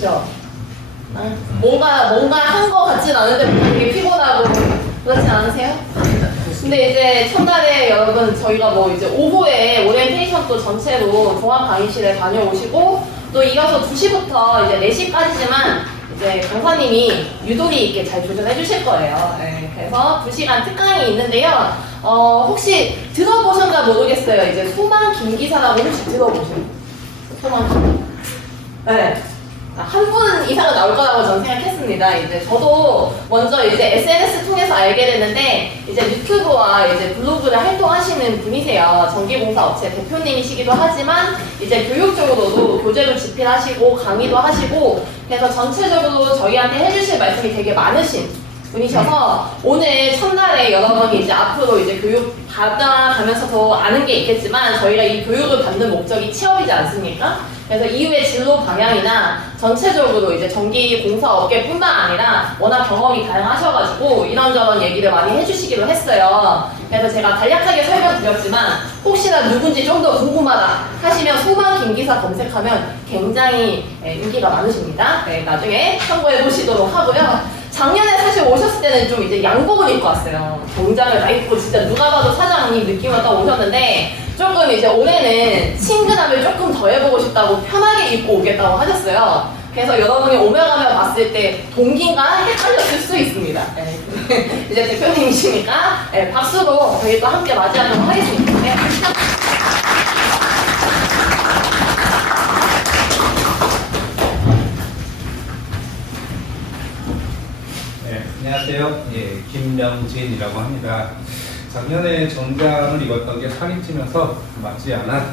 보시죠. 뭔가 한 거 같진 않은데 뭔가 되게 피곤하고 그렇지 않으세요? 근데 이제 첫날에 여러분 저희가 뭐 이제 오후에 오리엔테이션 또 전체로 종합 강의실에 다녀오시고 또 이어서 2시부터 이제 4시까지지만 이제 강사님이 유도리 있게 잘 조절해 주실 거예요. 네, 그래서 2시간 특강이 있는데요. 혹시 들어보셨나 모르겠어요. 이제 소망 김기사라고 혹시 들어보셨나요? 소망 김기사. 네. 한 분 이상은 나올 거라고 저는 생각했습니다. 이제 저도 먼저 이제 SNS 통해서 알게 됐는데 이제 유튜브와 이제 블로그를 활동하시는 분이세요. 전기공사 업체 대표님이시기도 하지만 이제 교육적으로도 교재도 집필하시고 강의도 하시고 그래서 전체적으로 저희한테 해주실 말씀이 되게 많으신 분이셔서 오늘 첫날에 여러분이 이제 앞으로 이제 교육 받아가면서 더 아는 게 있겠지만 저희가 이 교육을 받는 목적이 취업이지 않습니까? 그래서 이후의 진로 방향이나 전체적으로 이제 전기공사 업계뿐만 아니라 워낙 경험이 다양하셔가지고 이런저런 얘기를 많이 해주시기로 했어요. 그래서 제가 간략하게 설명드렸지만 혹시나 누군지 좀 더 궁금하다 하시면 소망 김기사 검색하면 굉장히 인기가 많으십니다. 네, 나중에 참고해 보시도록 하고요. 작년에 사실 오셨을 때는 좀 이제 양복을 입고 왔어요. 정장을 다 입고 진짜 누가 봐도 사장님 느낌을 딱 오셨는데 조금 이제 올해는 친근함을 조금 더 해보고 싶다고 편하게 입고 오겠다고 하셨어요. 그래서 여러분이 오며 가며 봤을 때 동기인가 헷갈렸을 수 있습니다. 네. 이제 대표님이시니까 네, 박수로 저희 또 함께 맞이하도록 하겠습니다. 네. 안녕하세요. 예, 김명진이라고 합니다. 작년에 정장을 입었던 게 살이 찌면서 맞지 않아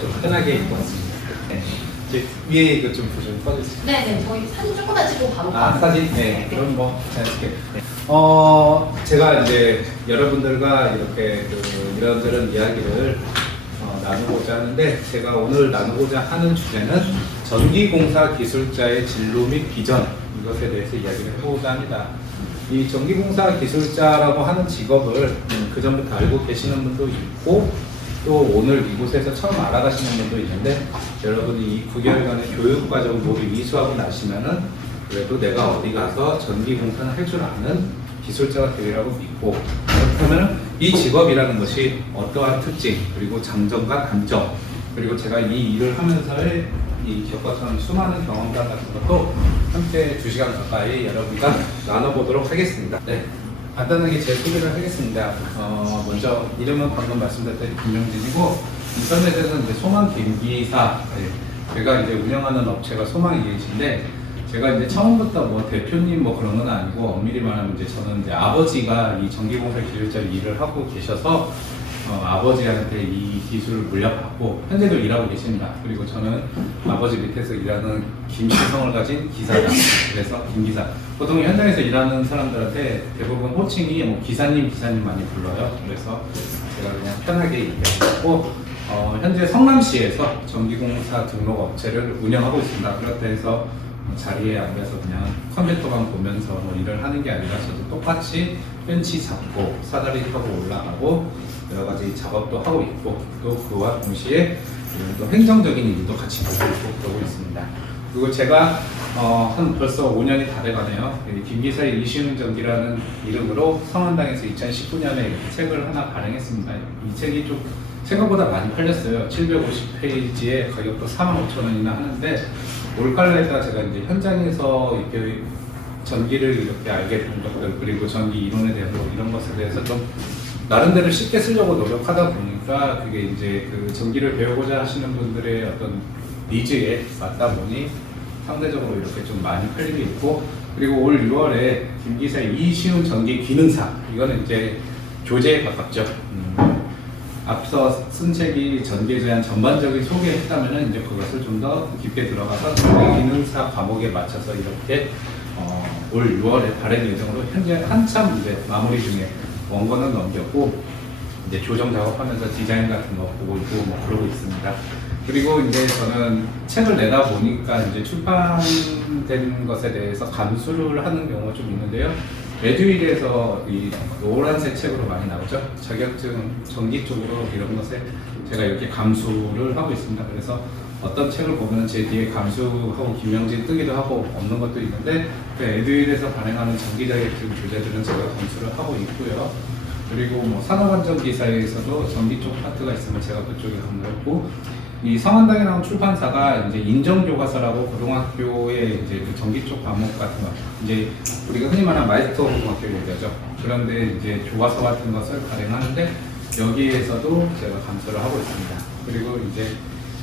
좀 편하게 입고 왔습니다. 네. 이제 위에 이거 좀 꺼주세요. 네네, 저희 사진 조금만 찍고 바로. 사진? 네. 그럼 뭐 자연스럽게. 제가 이제 여러분들과 이렇게 이런저런 이야기를 나누고자 하는데 제가 오늘 나누고자 하는 주제는 전기공사 기술자의 진로 및 비전 이것에 대해서 이야기를 해보고자 합니다. 이 전기공사 기술자라고 하는 직업을 그전부터 알고 계시는 분도 있고 또 오늘 이곳에서 처음 알아가시는 분도 있는데 여러분이 이 9개월간의 교육과정을 모두 이수하고 나시면은 그래도 내가 어디 가서 전기공사를 할 줄 아는 기술자가 되리라고 믿고 그렇다면 이 직업이라는 것이 어떠한 특징 그리고 장점과 단점 그리고 제가 이 일을 하면서의 이 겪었던 수많은 경험담 같은 것도 함께 2시간 가까이 여러분과 나눠보도록 하겠습니다. 네, 간단하게 제 소개를 하겠습니다. 먼저 이름은 방금 말씀드렸던 김명진이고 인터넷에서는 이제 소망 김기사 제가 이제 운영하는 업체가 소망이신데 제가 이제 처음부터 뭐 대표님 뭐 그런 건 아니고 엄밀히 말하면 이제 저는 이제 아버지가 이 전기공사 기술자 일을 하고 계셔서 아버지한테 이 기술을 물려받고 현재도 일하고 계십니다. 그리고 저는 아버지 밑에서 일하는 김시성을 가진 기사다. 그래서 김기사. 보통 현장에서 일하는 사람들한테 대부분 호칭이 뭐 기사님 많이 불러요. 그래서 제가 그냥 편하게 얘기하고 현재 성남시에서 전기공사 등록 업체를 운영하고 있습니다. 그렇다 해서 자리에 앉아서 그냥 컴퓨터만 보면서 뭐 일을 하는 게 아니라 저도 똑같이 벤치 잡고 사다리 타고 올라가고 여러 가지 작업도 하고 있고 또 그와 동시에 또 행정적인 일도 같이 보고 있고 그러고 있습니다. 그리고 제가 한 벌써 5년이 다 돼가네요. 김기사의 이시훈 전기라는 이름으로 성안당에서 2019년에 이렇게 책을 하나 발행했습니다. 이 책이 좀 생각보다 많이 팔렸어요. 750페이지에 가격도 45,000원이나 하는데 올갈래에다 제가 이제 현장에서 이렇게 전기를 이렇게 알게 된 것들 그리고 전기 이론에 대해서 이런 것에 대해서 좀 나름대로 쉽게 쓰려고 노력하다 보니까 그게 이제 그 전기를 배우고자 하시는 분들의 어떤 니즈에 맞다 보니 상대적으로 이렇게 좀 많이 팔리고 있고 그리고 올 6월에 김기사의 이시훈 전기 기능사 이거는 이제 교재에 가깝죠. 앞서 쓴 책이 전기에 대한 전반적인 소개했다면은 이제 그것을 좀 더 깊게 들어가서 전기 기능사 과목에 맞춰서 이렇게 올 6월에 발행 예정으로 현재 한참 이제 마무리 중에 원고는 넘겼고 이제 조정 작업하면서 디자인 같은 거 보고 있고 뭐 그러고 있습니다. 그리고 이제 저는 책을 내다 보니까 이제 출판된 것에 대해서 감수를 하는 경우가 좀 있는데요. 에듀윌에서 이 노란색 책으로 많이 나오죠. 자격증 전기 쪽으로 이런 것에 제가 이렇게 감수를 하고 있습니다. 그래서 어떤 책을 보면 제 뒤에 감수하고 김영진 뜨기도 하고 없는 것도 있는데 그 에듀윌에서 발행하는 전기자격증 교재들은 제가 검수를 하고 있고요. 그리고 뭐 산업안전 기사에서도 전기 쪽 파트가 있으면 제가 그쪽에 검토했고, 이 성한당에 나온 출판사가 이제 인정교과서라고 고등학교의 이제 그 전기 쪽 과목 같은 거, 이제 우리가 흔히 말하는 마이스터 고등학교 얘기하죠. 그런데 이제 교과서 같은 것을 발행하는데 여기에서도 제가 감수를 하고 있습니다. 그리고 이제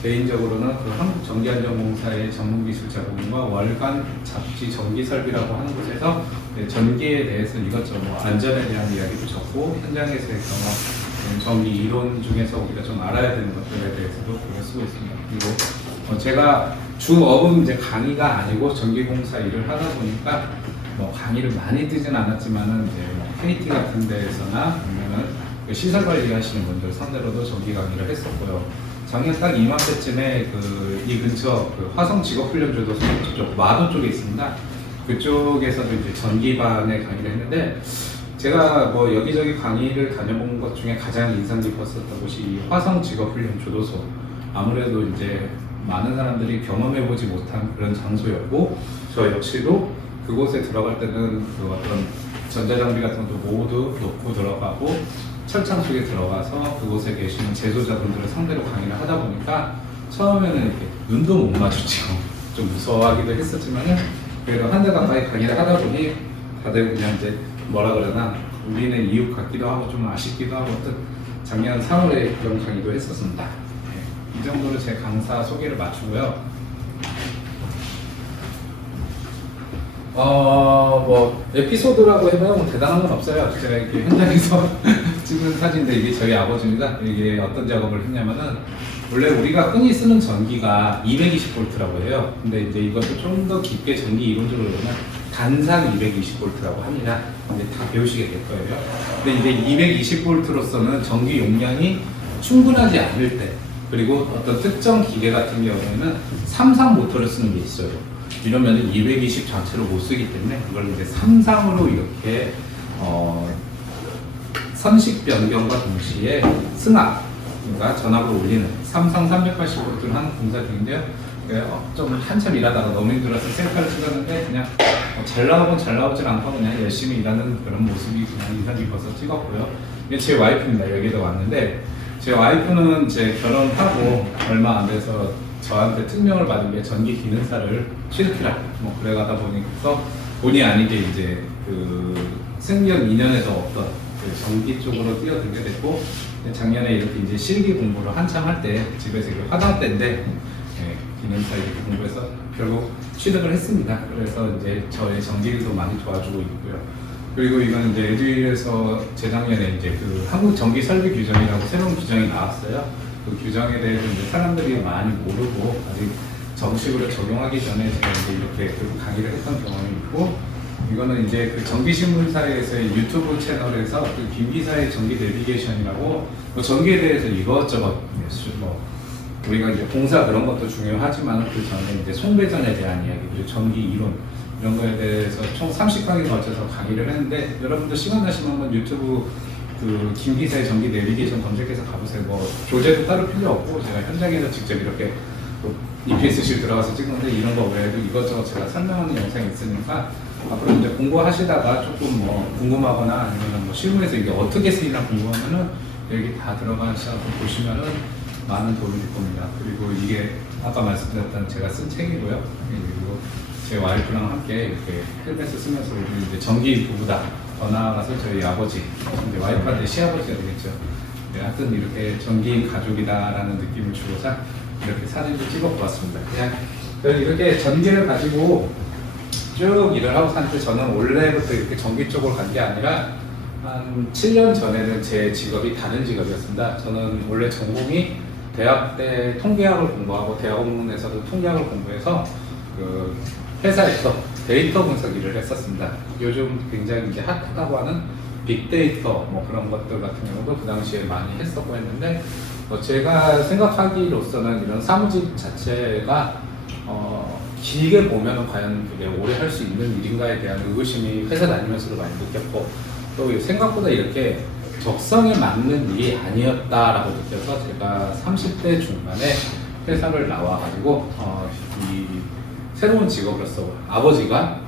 개인적으로는 그 한국전기안전공사의 전문기술자금과 월간 잡지 전기설비라고 하는 곳에서 전기에 대해서 이것저것 뭐 안전에 대한 이야기도 적고, 현장에서의 경험, 전기 이론 중에서 우리가 좀 알아야 되는 것들에 대해서도 글을 쓰고 있습니다. 그리고 제가 주업은 이제 강의가 아니고 전기공사 일을 하다 보니까 뭐 강의를 많이 뜨진 않았지만은 이제 뭐 KT 같은 데에서나 아니면은 시설 관리 하시는 분들 상대로도 전기 강의를 했었고요. 작년 딱 이맘때쯤에 이 근처 화성 직업훈련조도 쪽 마도 쪽에 있습니다. 그쪽에서도 이제 전기반에 강의를 했는데, 제가 뭐 여기저기 강의를 다녀본 것 중에 가장 인상 깊었었던 곳이 이 화성 직업훈련조도소. 아무래도 이제 많은 사람들이 경험해보지 못한 그런 장소였고, 저 역시도 그곳에 들어갈 때는 그 어떤 전자장비 같은 것도 모두 놓고 들어가고, 철창 속에 들어가서 그곳에 계시는 제조자분들을 상대로 강의를 하다 보니까 처음에는 이렇게 눈도 못 마주치고 좀 무서워하기도 했었지만은, 그래도 한 달 가까이 강의를 하다 보니 다들 그냥 이제 뭐라 그러나 우리는 이웃 같기도 하고 좀 아쉽기도 하고, 작년 3월에 그런 강의도 했었습니다. 네, 이 정도로 제 강사 소개를 마치고요. 뭐 에피소드라고 해봐야 뭐 대단한 건 없어요. 제가 이렇게 현장에서 찍은 사진인데, 이게 저희 아버지입니다. 이게 어떤 작업을 했냐면은, 원래 우리가 흔히 쓰는 전기가 220V라고 해요. 근데 이제 이것도 좀 더 깊게 전기 이론적으로 보면 단상 220V라고 합니다. 근데 다 배우시게 될 거예요. 근데 이제 220V로서는 전기 용량이 충분하지 않을 때, 그리고 어떤 특정 기계 같은 경우에는 삼상 모터를 쓰는 게 있어요. 이러면 220 전체로 못 쓰기 때문에 그걸 이제 3상으로 이렇게 선식 변경과 동시에 승합, 그러니까 전압을 올리는 3상 380V를 하는 공사 중인데요. 좀 한참 일하다가 너무 힘들어서 셀카를 찍었는데, 그냥 잘 나오건 잘 나오질 않고 그냥 열심히 일하는 그런 모습이 그냥 인상 깊어서 찍었고요. 이게 제 와이프입니다. 여기도 왔는데, 제 와이프는 제 결혼하고 얼마 안 돼서 저한테 특명을 받은 게 전기 기능사를 취득해라. 뭐 그래가다 보니까 본의 아니게 이제 생년 2년에서 없던 전기 쪽으로 뛰어들게 됐고, 작년에 이렇게 이제 실기 공부를 한참 할 때 집에서 이렇게 화장대인데 기능사 이렇게 공부해서 결국 취득을 했습니다. 그래서 이제 저의 전기일도 많이 도와주고 있고요. 그리고 이건 이제 에듀윌에서 재작년에 이제 한국 전기 설비 규정이라고 새로운 규정이 나왔어요. 그 규정에 대해서 이제 사람들이 많이 모르고 아직 정식으로 적용하기 전에 제가 이제 이렇게 강의를 했던 경험이 있고, 이거는 이제 전기신문사에서의 유튜브 채널에서 김기사의 전기 내비게이션이라고 전기에 대해서 이것저것 우리가 이제 공사 그런 것도 중요하지만 그 전에 이제 송배전에 대한 이야기, 그리고 전기 이론 이런 거에 대해서 총 30강에 걸쳐서 강의를 했는데, 여러분들 시간 나시면 한번 유튜브 김기사의 전기 내비게이션 검색해서 가보세요. 뭐 교재도 따로 필요 없고 제가 현장에서 직접 이렇게 EPS실 들어가서 찍는데, 이런 거 외에도 이것저것 제가 설명하는 영상이 있으니까 앞으로 이제 공부하시다가 조금 뭐 궁금하거나 아니면 뭐 실무에서 이게 어떻게 쓰이나 궁금하면은 여기 다 들어가셔서 보시면은 많은 도움이 될 겁니다. 그리고 이게 아까 말씀드렸던 제가 쓴 책이고요. 그리고 제 와이프랑 함께 이렇게 헬멧을 쓰면서 우리 이제 전기 부부다. 더 나아가서 저희 아버지, 이제 와이프한테 시아버지가 되겠죠. 네, 하여튼 이렇게 전기인 가족이다라는 느낌을 주고자 이렇게 사진도 찍어보았습니다. 그냥 이렇게 전기를 가지고 쭉 일을 하고 사는데, 저는 원래부터 이렇게 전기 쪽으로 간 게 아니라 한 7년 전에는 제 직업이 다른 직업이었습니다. 저는 원래 전공이 대학 때 통계학을 공부하고 대학원에서도 통계학을 공부해서 회사에서 데이터 분석 일을 했었습니다. 요즘 굉장히 이제 핫하다고 하는 빅데이터 뭐 그런 것들 같은 경우도 그 당시에 많이 했었고 했는데, 제가 생각하기로서는 이런 사무직 자체가 길게 보면은 과연 그게 오래 할 수 있는 일인가에 대한 의구심이 회사 다니면서도 많이 느꼈고, 또 생각보다 이렇게 적성에 맞는 일이 아니었다라고 느껴서 제가 30대 중반에 회사를 나와가지고 이 새로운 직업으로서 아버지가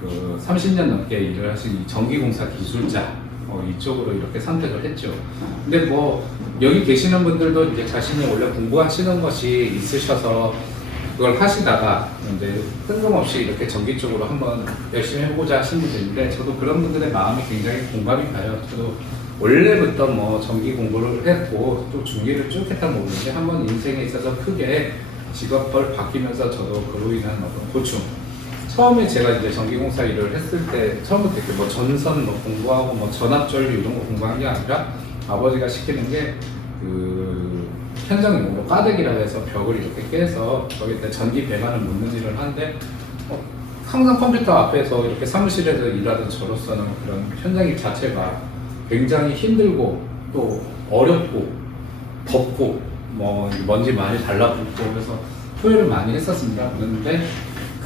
그 30년 넘게 일을 하신 이 전기공사 기술자 이쪽으로 이렇게 선택을 했죠. 근데 뭐 여기 계시는 분들도 이제 자신이 원래 공부하시는 것이 있으셔서 그걸 하시다가 이제 뜬금없이 이렇게 전기 쪽으로 한번 열심히 해보자 하시는 분들인데, 저도 그런 분들의 마음이 굉장히 공감이 가요. 저도 원래부터 뭐 전기 공부를 했고 또 중기를 쭉 했다 모르는데 한번 인생에 있어서 크게 직업을 바뀌면서 저도 그로 인한 어떤 고충. 처음에 제가 이제 전기공사 일을 했을 때 처음부터 이렇게 뭐 전선 뭐 공부하고 뭐 전압전류 이런 거 공부한 게 아니라 아버지가 시키는 게 그 현장 용어로 까대기라고 해서 벽을 이렇게 깨서 거기다 전기 배관을 묻는 일을 하는데 항상 컴퓨터 앞에서 이렇게 사무실에서 일하던 저로서는 그런 현장 일 자체가 굉장히 힘들고 또 어렵고 덥고 뭐 먼지 많이 달라붙고 그래서 토요일을 많이 했었습니다. 그런데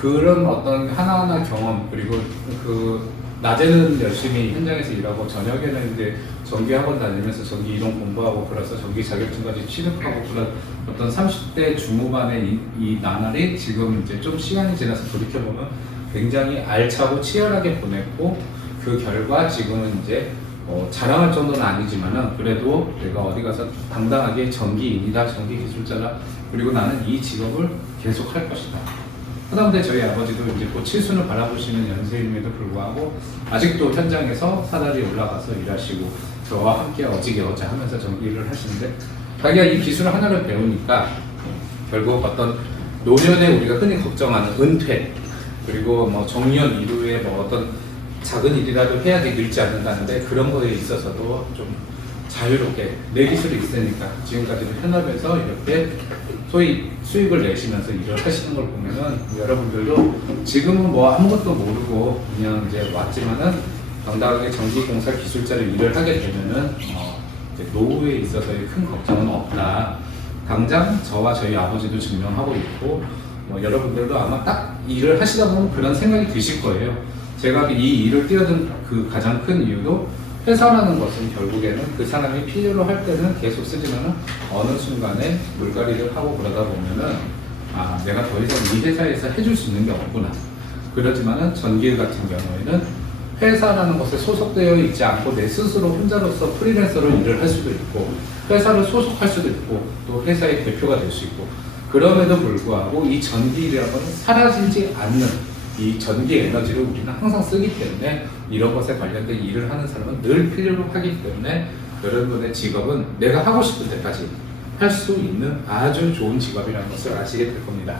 그런 어떤 하나하나 경험, 그리고 그 낮에는 열심히 현장에서 일하고 저녁에는 이제 전기 학원 다니면서 전기 이론 공부하고 그래서 전기 자격증까지 취득하고 그런 어떤 30대 중후반의 이 나날이 지금 이제 좀 시간이 지나서 돌이켜보면 굉장히 알차고 치열하게 보냈고, 그 결과 지금은 이제 자랑할 정도는 아니지만은 그래도 내가 어디 가서 당당하게 전기인이다, 전기기술자다, 그리고 나는 이 직업을 계속 할 것이다. 그런데 저희 아버지도 이제 곧 칠순을 바라보시는 연세임에도 불구하고 아직도 현장에서 사다리 올라가서 일하시고 저와 함께 어지게어지 하면서 전기 일을 하시는데, 자기가 이 기술 하나를 배우니까 결국 어떤 노년에 우리가 흔히 걱정하는 은퇴, 그리고 뭐 정년 이후에 뭐 어떤 작은 일이라도 해야지 늙지 않는다는데, 그런 거에 있어서도 좀 자유롭게 내 기술이 있으니까 지금까지는 현업에서 이렇게 소위 수익을 내시면서 일을 하시는 걸 보면은 여러분들도 지금은 뭐 아무것도 모르고 그냥 이제 왔지만은 당당하게 전기공사 기술자로 일을 하게 되면은 이제 노후에 있어서의 큰 걱정은 없다. 당장 저와 저희 아버지도 증명하고 있고, 여러분들도 아마 딱 일을 하시다 보면 그런 생각이 드실 거예요. 제가 이 일을 뛰어든 그 가장 큰 이유도, 회사라는 것은 결국에는 그 사람이 필요로 할 때는 계속 쓰지만은 어느 순간에 물갈이를 하고 그러다 보면은 내가 더 이상 이 회사에서 해줄 수 있는 게 없구나. 그렇지만은 전기일 같은 경우에는 회사라는 것에 소속되어 있지 않고 내 스스로 혼자로서 프리랜서로 일을 할 수도 있고, 회사를 소속할 수도 있고, 또 회사의 대표가 될 수 있고, 그럼에도 불구하고 이 전기라는 것은 사라지지 않는 이 전기 에너지를 우리는 항상 쓰기 때문에 이런 것에 관련된 일을 하는 사람은 늘 필요로 하기 때문에 여러분의 직업은 내가 하고 싶을 때까지 할 수 있는 아주 좋은 직업이라는 것을 아시게 될 겁니다.